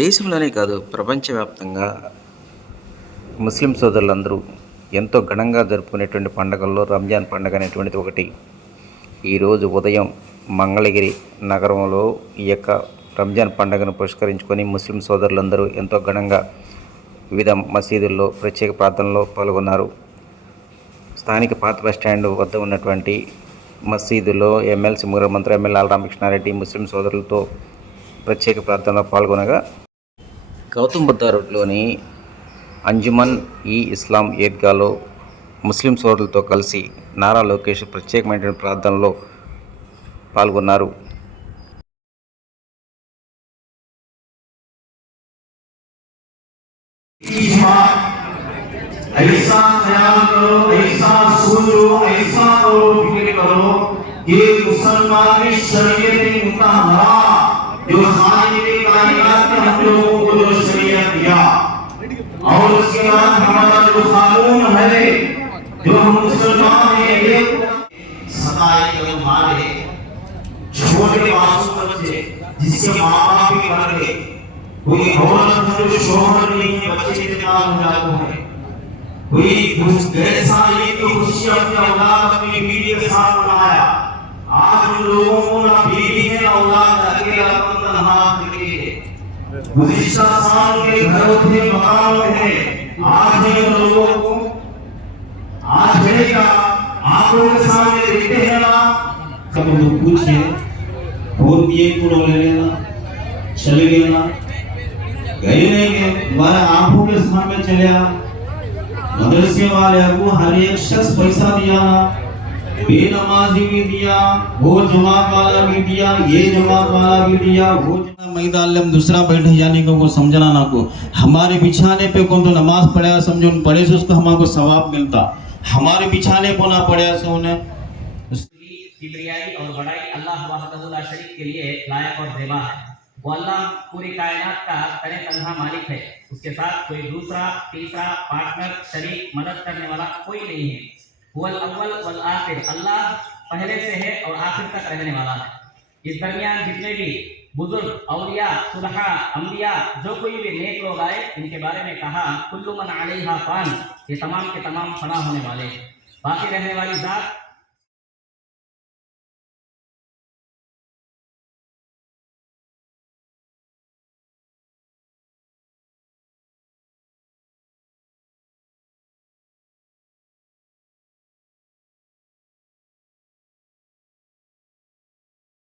దేశంలోనే కాదు ప్రపంచవ్యాప్తంగా ముస్లిం సోదరులందరూ ఎంతో ఘనంగా జరుపుకునేటువంటి పండుగల్లో రంజాన్ పండుగ అనేటువంటిది ఒకటి. ఈరోజు ఉదయం మంగళగిరి నగరంలో ఈ యొక్క రంజాన్ పండుగను పురస్కరించుకొని ముస్లిం సోదరులందరూ ఎంతో ఘనంగా వివిధ మసీదుల్లో ప్రత్యేక ప్రార్థనలో పాల్గొన్నారు. స్థానిక పాత బస్టాండ్ వద్ద ఉన్నటువంటి మసీదులో ఎమ్మెల్సీ ముగ్గురు మంత్రి ఎమ్మెల్యే రామకృష్ణారెడ్డి ముస్లిం సోదరులతో ప్రత్యేక ప్రార్థనలో పాల్గొనగా, గౌతమ్ బుద్ధ రోడ్లోని అంజుమన్ ఈ ఇస్లాం ఈద్గాలో ముస్లిం సోదరులతో కలిసి నారా లోకేష్ ప్రత్యేకమైన ప్రార్థనలో పాల్గొన్నారు. ऐसा ख्याल करो, ऐसा सोचो, ऐसा करो, फिक्र करो कि मुसलमान की शरीयत मुतहरा जो खालिक कायनात ने हम लोगों को जो शरीयत दिया, और उसके बाद हमारा जो कानून है जो हम मुसलमान हैं, ये सताए के मारे छोटे मासूम बच्चे जिसके माँ बाप भी मर गए, कोई औरत है जो शोहर नहीं है, बच्चे इंतकाल हो जाते हैं, कोई ऐसा ये तो खुशी अपनी औलाद अपनी बीवी के साथ मनाया। आज उन लोगों को ना बीवी है ना औलाद, अकेला अपन तन्हा अकेले है। गुज़िश्ता साल के घरों थे मकान थे, आज है उन लोगों को आज रहेगा आंखों के सामने देखते हैं ना। सब लोग पूछे फोन दिए को ले लेना, चले गए ना, गए नहीं गए, हमारे आंखों के सामने चले आ। मदरसे वाले को हर एक शख्स पैसा दिया ना, बेनमाजी भी दिया, वो जमात वाला भी दिया, ये जमात वाला भी दिया, वो मैदान में दूसरा बैठे जाने को समझना ना को हमारे बिछाने पे कौन तो नमाज पढ़ा समझो पढ़े से उसको हमको सवाब मिलता, हमारे बिछाने को ना पढ़ा से उन्हें किबरियाई और बड़ाई अल्लाह वहदहु ला शरीक के लिए लायक और ज़ेबा है। वो अल्लाह पूरी कायनात का तने तन्हा मालिक है, उसके साथ कोई दूसरा तीसरा पार्टनर शरीक मदद करने वाला कोई नहीं है। वल अव्वल वल आखिर, अल्लाह पहले से है और आखिर तक रहने वाला है। इस दरमियान जितने भी बुजुर्ग औलिया सुलहा अंबिया जो कोई भी नेक लोग आए, इनके बारे में कहा कुल्लु मन अलैहा फान, ये तमाम के तमाम फना होने वाले हैं, बाकी रहने वाली जात